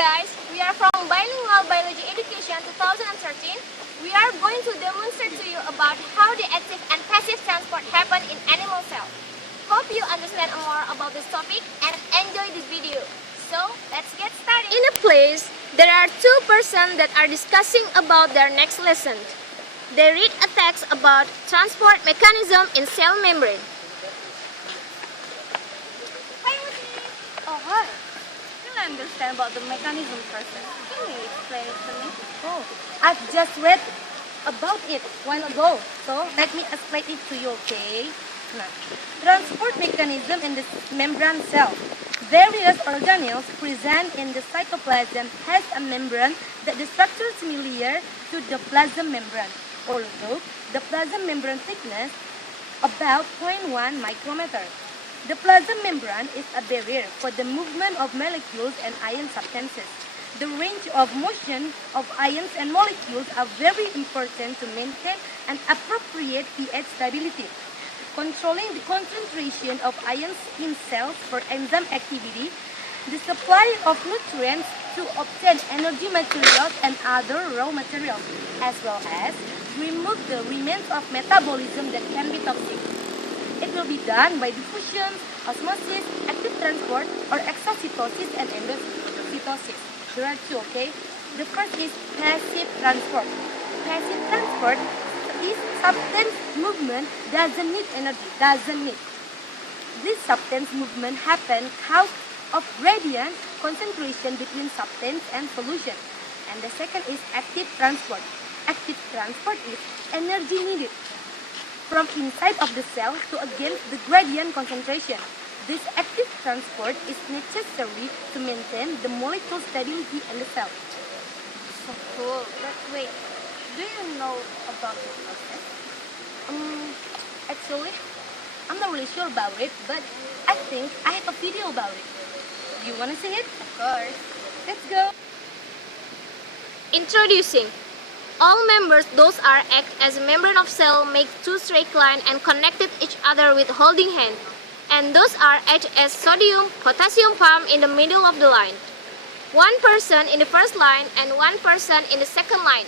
guys, we are from Bilingual Biology Education 2013. We are going to demonstrate to you about how the active and passive transport happen in animal cells. Hope you understand more about this topic and enjoy this video. So, let's get started. In a place, there are two persons that are discussing about their next lesson. They read a text about transport mechanism in cell membrane. Hi, Muti. Oh, hi. I understand about the mechanism first. Can you explain it to me? Oh, I've just read about it a while ago. So let me explain it to you, okay? Now, transport mechanism in the membrane cell. Various organelles present in the cytoplasm has a membrane that the structure is similar to the plasma membrane, although the plasma membrane thickness about 0.1 micrometer. The plasma membrane is a barrier for the movement of molecules and ion substances. The range of motion of ions and molecules are very important to maintain an appropriate pH stability. Controlling the concentration of ions in cells for enzyme activity, the supply of nutrients to obtain energy materials and other raw materials, as well as remove the remains of metabolism that can be toxic. It will be done by diffusion, osmosis, active transport, or exocytosis and endocytosis. There are two, okay? The first is passive transport. Passive transport is substance movement doesn't need energy, This substance movement happens because of gradient concentration between substance and solution. And the second is active transport. Active transport is energy needed from inside of the cell to against the gradient concentration. This active transport is necessary to maintain the molecule stability in the cell. So cool. But wait, do you know about this process? Actually, I'm not really sure about it, but I think I have a video about it. You want to see it? Of course. Let's go. Introducing. All members, those are act as a membrane of cell, make two straight line and connected each other with holding hand. And those are act as sodium, potassium pump in the middle of the line. One person in the first line and one person in the second line.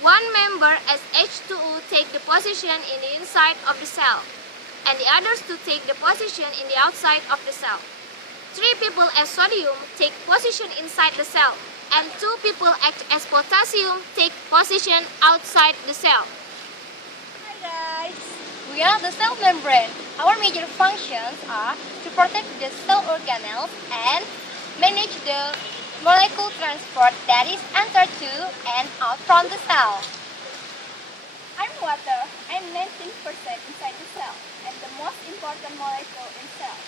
One member as H2O take the position in the inside of the cell, and the others to take the position in the outside of the cell. Three people as sodium take position inside the cell, and two people act as potassium take position outside the cell. Hi guys! We are the cell membrane. Our major functions are to protect the cell organelles and manage the molecule transport that is entered to and out from the cell. I'm water. I'm 19% inside the cell, and the most important molecule in cell.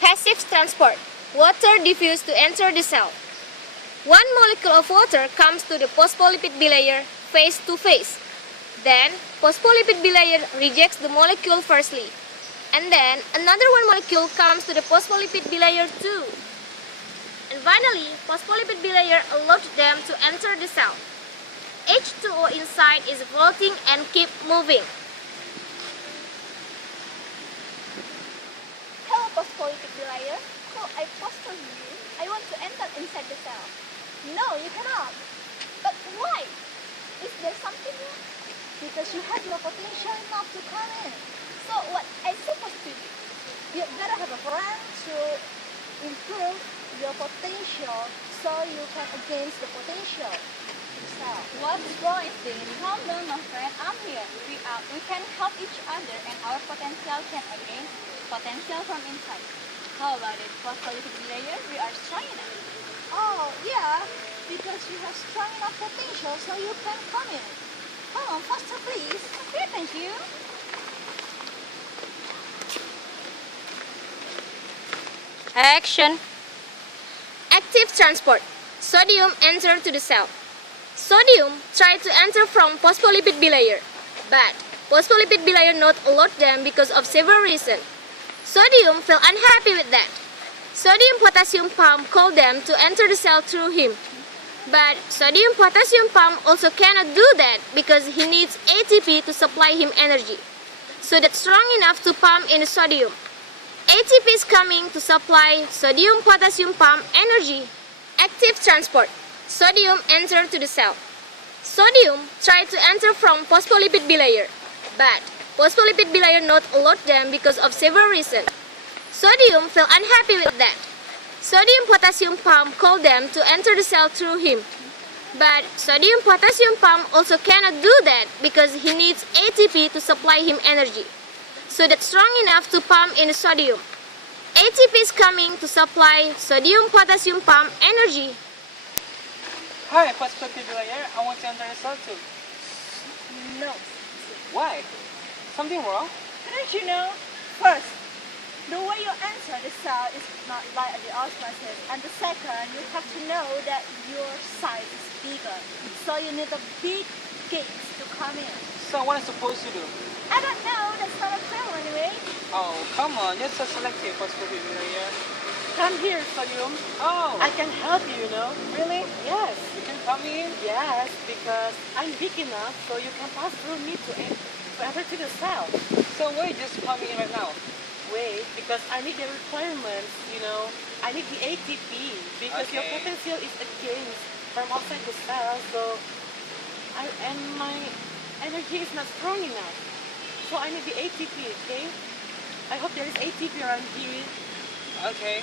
Passive transport. Water diffused to enter the cell. One molecule of water comes to the phospholipid bilayer face to face. Then, phospholipid bilayer rejects the molecule firstly. And then, another one molecule comes to the phospholipid bilayer too. And finally, phospholipid bilayer allows them to enter the cell. H2O inside is floating and keep moving. Hello, phospholipid bilayer. So I posted you. I want to enter inside the cell. No, you cannot. But why? Is there something wrong? Because you have no potential enough to come in. So what I supposed to do? You better have a plan to improve your potential so you can against the potential. So What's wrong is this? Calm down, my friend. I'm here. We can help each other, and our potential can against potential from inside. How about it? Phospholipid bilayer, we are strong enough. oh yeah, because you have strong enough potential so you can come in. Come on, faster please. Okay, thank you. Action! Active transport. Sodium enter to the cell. Sodium try to enter from phospholipid bilayer, but phospholipid bilayer not allowed them because of several reasons. Sodium felt unhappy with that. Sodium potassium pump called them to enter the cell through him. But sodium potassium pump also cannot do that because he needs ATP to supply him energy. So that's strong enough to pump in the sodium. ATP is coming to supply sodium potassium pump energy. Active transport. Sodium enter to the cell. Sodium try to enter from phospholipid bilayer, but phospholipid bilayer not allowed them because of several reasons. Sodium feel unhappy with that. Sodium potassium pump call them to enter the cell through him. But sodium potassium pump also cannot do that because he needs ATP to supply him energy. So that's strong enough to pump in the sodium. ATP is coming to supply sodium potassium pump energy. Hi, phospholipid bilayer. I want to enter the cell too. No. Why? Something wrong? Didn't you know? First, the way you enter the cell is not like the osmosis. And the second, you have to know that your size is bigger. So you need a big gates to come in. So what am I supposed to do? I don't know, that's not a clue anyway. Oh, come on. You're so selective, phospholipid bilayer. Come here, Sodium. Oh, I can help you, you know. really? Yes, You can come in? yes, because I'm big enough so you can pass through me to enter to the cell. So why you just come in right now? Wait, because I need the requirements, you know. I need the ATP because your Okay. potential is against from outside the cell, so and my energy is not strong enough. So I need the ATP, okay? I hope there is ATP around here. Okay.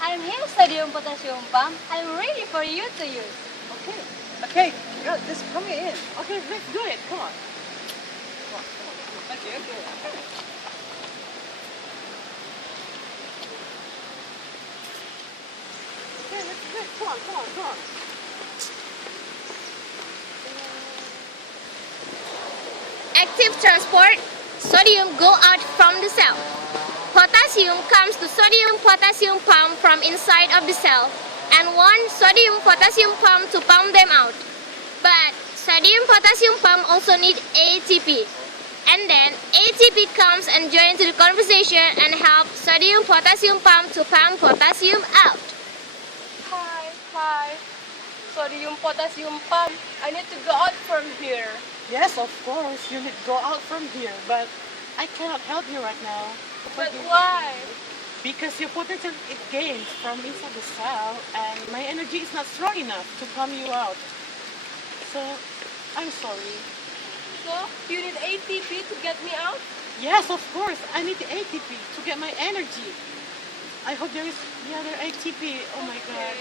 I'm here, sodium potassium pump. I'm ready for you to use. Okay, Okay, girl, just come in. okay, let's do it. Come on. Okay, okay. Okay, let's do it. Come on, come on, come on. Active transport. Sodium go out from the cell. Potassium comes to sodium potassium pump from inside of the cell and one sodium potassium pump to pump them out. But sodium potassium pump also need ATP. And then ATP comes and join to the conversation and help sodium potassium pump to pump potassium out. Hi. Sodium potassium pump. I need to go out from here. Yes, of course, you need to go out from here, but I cannot help you right now. But why? Because your potential it gains from inside the cell, and my energy is not strong enough to pump you out. So, I'm sorry. So, you need ATP to get me out? Yes, of course, I need the ATP to get my energy. I hope there is the other ATP. Oh my god.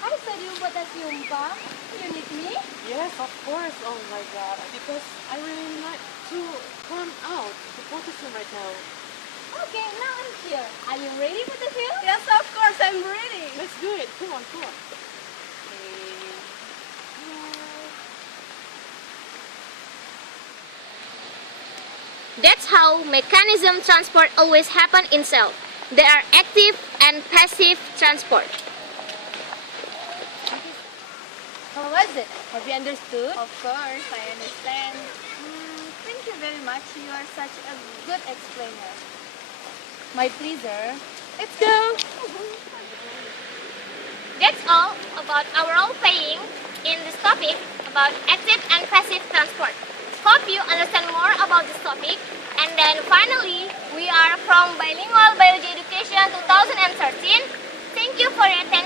Hi, sodium potassium pump. You need me? Yes, of course. Oh my god. Because I really like to pump out the potassium right now. Okay, now I'm here. Are you ready for the field? Yes, of course, I'm ready. Let's do it. Come on, come on. That's how mechanism transport always happen in cell. There are active and passive transport. How was it? Have you understood? Of course, I understand. Thank you very much. You are such a good explainer. My pleasure. Let's go. That's all about our role playing in this topic about active and passive transport. Hope you understand more about this topic. And then finally, we are from Bilingual Biology Education 2013. Thank you for your attention.